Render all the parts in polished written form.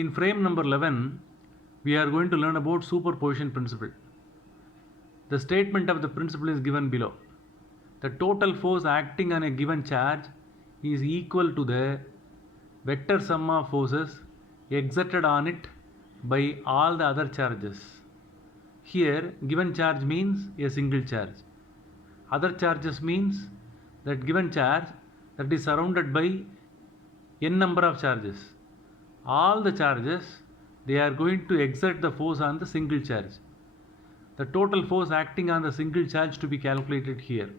In frame number 11, we are going to learn about superposition principle. The statement of the principle is given below. The total force acting on a given charge is equal to the vector sum of forces exerted on it by all the other charges. Here, given charge means a single charge. Other charges means that given charge that is surrounded by n number of charges. All the charges, they are going to exert the force on the single charge. The total force acting on the single charge to be calculated here.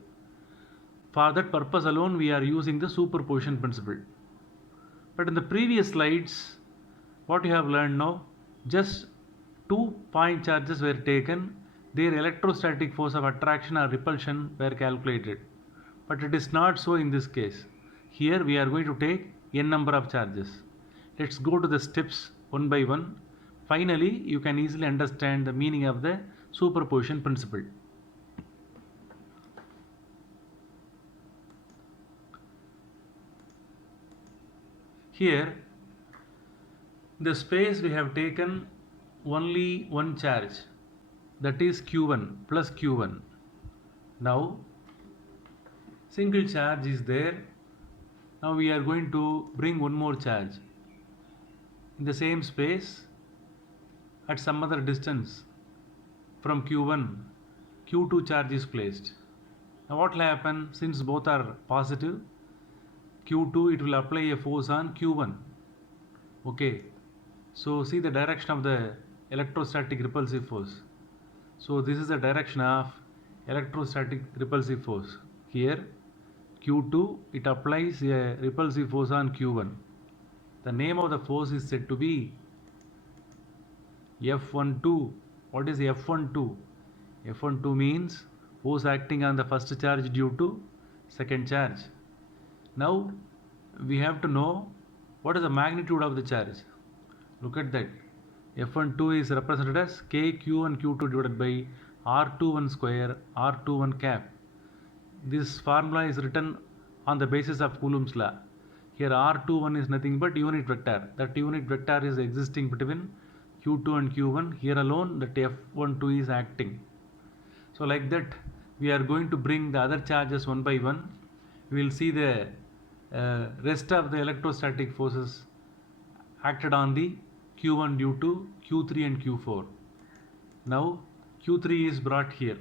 For that purpose alone, we are using the superposition principle. But in the previous slides, what you have learned now, just 2 point charges were taken, their electrostatic force of attraction or repulsion were calculated. But it is not so in this case. Here we are going to take n number of charges. Let's go to the steps one by one. Finally, you can easily understand the meaning of the superposition principle. Here, the space we have taken only one charge, that is q1 plus q1. Now, single charge is there. Now we are going to bring one more charge in the same space at some other distance from q1. q2 charge is placed. Now what will happen, since both are positive, q2 it will apply a force on q1. Okay, so see the direction of the electrostatic repulsive force. So this is the direction of electrostatic repulsive force. Here q2 it applies a repulsive force on q1. The name of the force is said to be F12. What is F12? F12 means force acting on the first charge due to second charge. Now we have to know what is the magnitude of the charge. Look at that. F12 is represented as k q1 q2 divided by r21 square r21 cap. This formula is written on the basis of Coulomb's law. Here r21 is nothing but unit vector. That unit vector is existing between q2 and q1. Here alone that F12 is acting. So like that we are going to bring the other charges one by one. We will see the rest of the electrostatic forces acted on the q1 due to q3 and q4. Now q3 is brought here.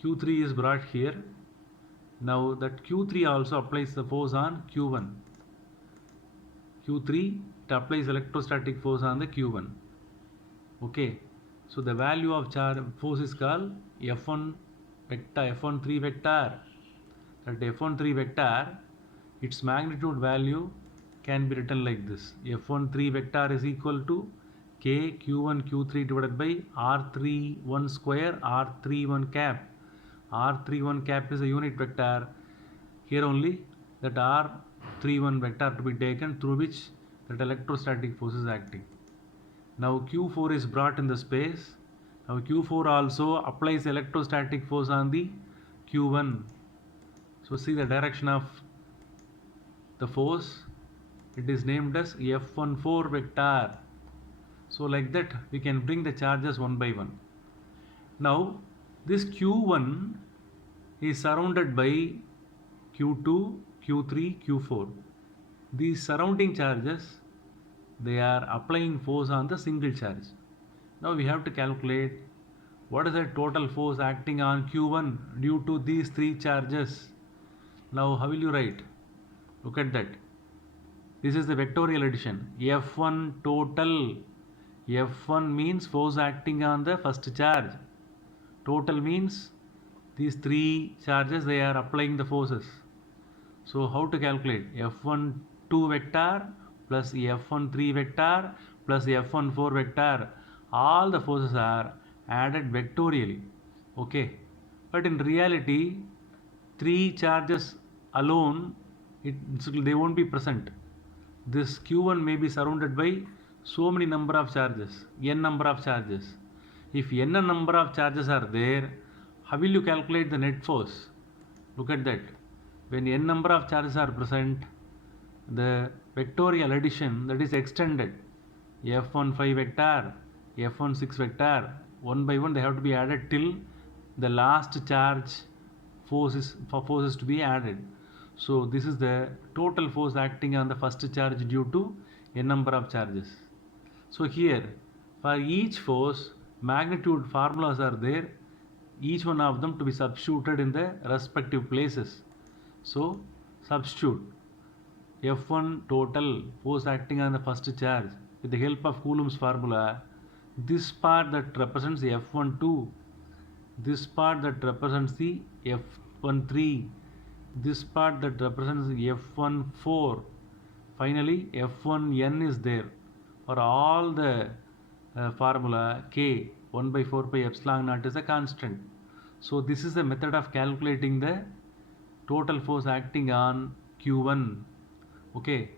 q3 is brought here. Now that q3 also applies the force on q1. q3 it applies electrostatic force on the q1. Okay, so the value of charge force is called F1 vector, F13 vector. That F13 vector, its magnitude value can be written like this. F13 vector is equal to k q1 q3 divided by r31 square r31 cap. r31 cap is a unit vector. Here only that r31 vector to be taken through which that electrostatic force is acting. Now q4 is brought in the space. Now q4 also applies electrostatic force on the q1. So see the direction of the force, it is named as F14 vector. So like that we can bring the charges one by one. Now this q1 is surrounded by q2, q3, q4. These surrounding charges, they are applying force on the single charge. Now we have to calculate what is the total force acting on q1 due to these three charges. Now how will you write? Look at that. This is the vectorial addition. F1 total. F1 means force acting on the first charge. Total means these three charges, they are applying the forces. So how to calculate? F12 vector plus F13 vector plus F14 vector. All the forces are added vectorially. Okay. But in reality, three charges alone, they won't be present. This q1 may be surrounded by so many number of charges, n number of charges. If n number of charges are there, how will you calculate the net force? Look at that. When n number of charges are present, the vectorial addition, that is extended. F15 vector, F16 vector, one by one they have to be added till the last charge force is to be added. So this is the total force acting on the first charge due to n number of charges. So here for each force magnitude formulas are there, each one of them to be substituted in the respective places. So substitute F1 total force acting on the first charge with the help of Coulomb's formula. This part that represents the F12, this part that represents the F13, this part that represents the F14, finally F1n is there for all the formula k 1 by 4 pi epsilon naught is a constant. So this is the method of calculating the total force acting on Q1. Okay,